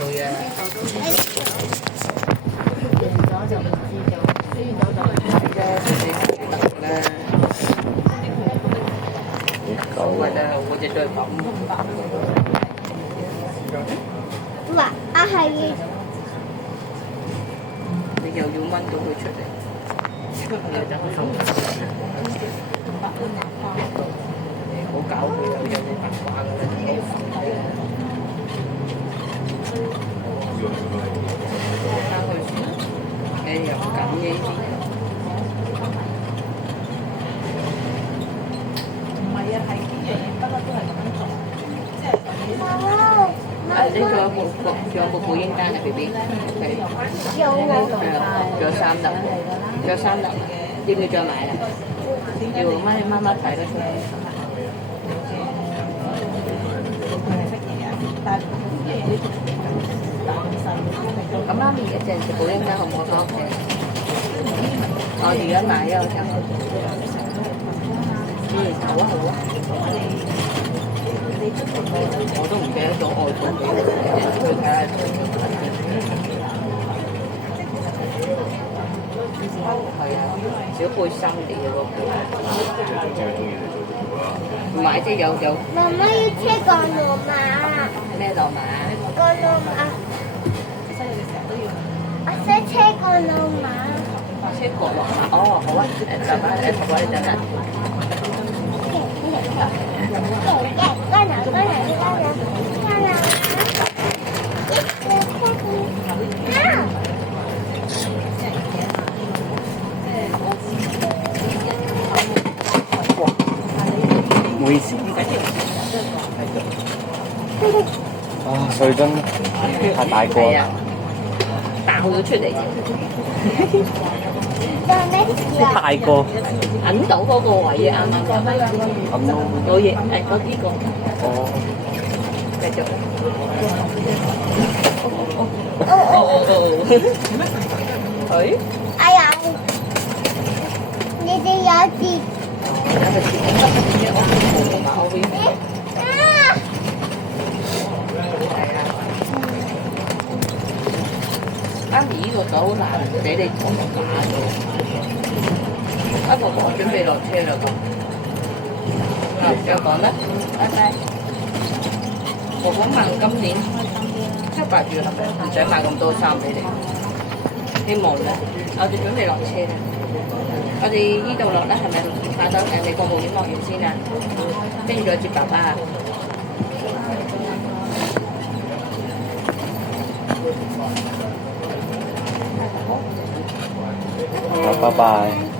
佢啊。完咗就唔知咗，輸咗就係啫，得啦。我覺得我只對咁。哇！係。你又要掹到佢出嚟，出嚟就好好搞佢啊！有啲八卦㗎啦，翻去算啦。誒又唔緊嘅呢啲。唔係啊，係啲嘢不嬲都係咁樣做，即係你仲有個保嬰單啊 B B？ 有啊。仲有3粒，仲有3粒，要唔要再買啊？要媽媽睇得出嚟。咁媽咪一陣食保嬰單可唔可以翻屋企？我而家買啊，我就好啊好啊。我都唔記得咗外國嘅，去睇下。係啊，小背心嚟嘅嗰個。唔係，即係有。媽媽要車過羅馬。咩羅馬？過羅馬。我想車過羅馬。車過羅馬，哦，好啊，爸爸你等陣。唔好意思。啊，水樽太大個啦，爆咗出嚟。大個。揞到嗰個位啊，啱啱。揞到。冇嘢，嗰啲個。哦。繼續。佢？哎呀！你哋有字。媽咪呢個手好難俾你同我打咗，婆婆準備落車啦咁，再講啦，拜拜。婆婆問今年7、8月係咪唔使買咁多衫俾你？希望咧，我哋準備落車啦。我哋呢度落啦，係咪下晝你國務院樂園先啊？跟住再接爸爸啊。好，拜拜。